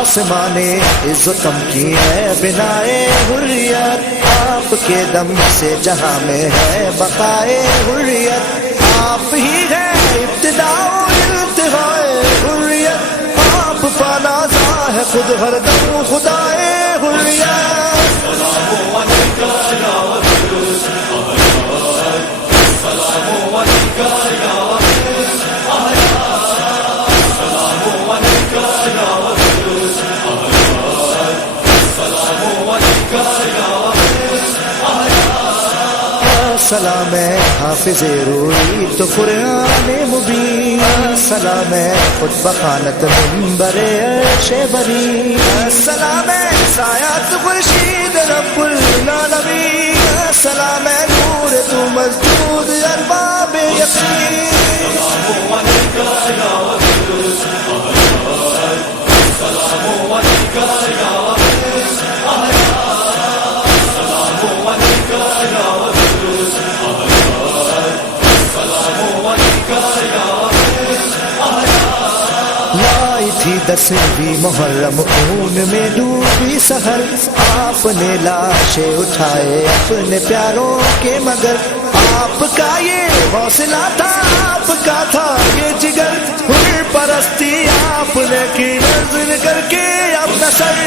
آسمانے عزتم کی ہے بنائے حریت، آپ کے دم سے جہاں میں ہے بقائے حریت، آپ ہی ہے ابتدا و انتہائے حریت، آپ پانازا ہے خود ہر دم خدائے حریت۔ سلام ہے حافظ روئی تو قرآن مبین، سلام ہے خود بخانت منبر عرش بری، سلام ہے سایات خورشید رب العالمین، سلام ہے نور تو مسجود ارباب یقین۔ دسویں محرم خون میں ڈوبی سحر، آپ نے لاشیں اٹھائے اپنے پیاروں کے مگر، آپ کا یہ حوصلہ تھا آپ کا تھا یہ جگر، حر پرستی آپ نے کی نظر کر کے اپنا سر۔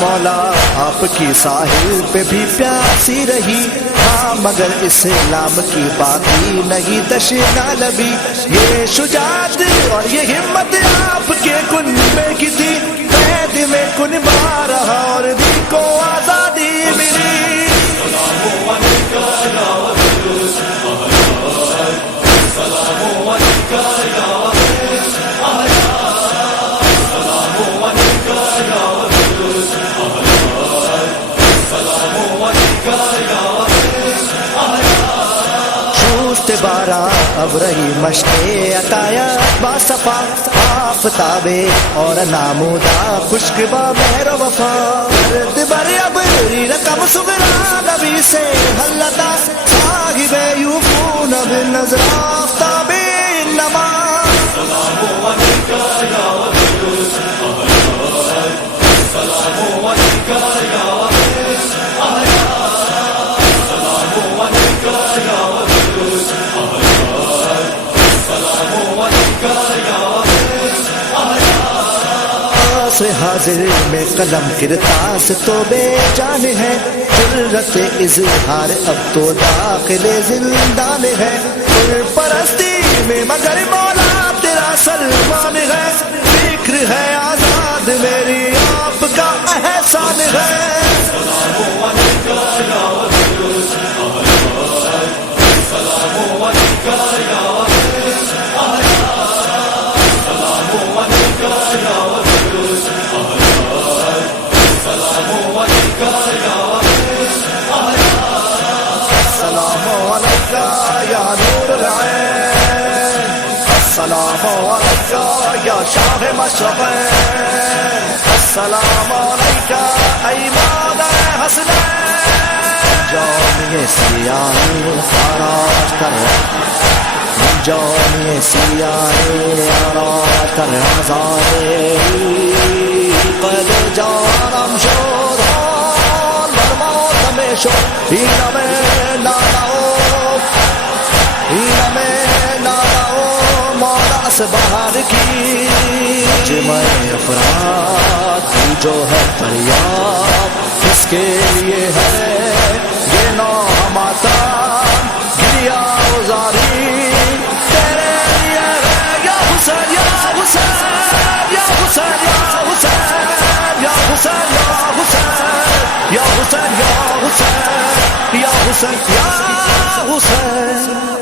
مولا آپ کی ساحل پہ بھی پیاسی رہی، ہاں مگر اسلام کی باقی نہیں تشنا لبی، یہ شجاعت اور یہ ہمت آپ کے کن میں کی تھی، قید میں کن مارا اور دل کو آزادی ملی۔ بارہ اب رہی مشقے عطایا باصفا، آفتابے اور نامودہ خشکبا مہر وفا، درد بر ابری رقم صغرا نبی سے حلتا، صاحب یوفون بالنظر آفتاب انما۔ حاضر میں قلم کرتاس تو بے جان ہے، جرت اظہار اب تو داخل زندان ہے، پرستی میں مگر مولا تیرا سلمان ہے، فکر ہے آزاد میری آپ کا احسان ہے۔ السلام علیکہ یا شاہ مشرقین، السلام علیکہ ای مادر حسنین، جامی سیاہی خراج کر جامی سیاہی خراج کر ہزارے قید جانم شدان برموت میں شد این میں نالاؤ این میں بہار کی جمع افراد کی جو ہے فریاد، کس کے لیے ہے یہ نام آتا حسین یا حسین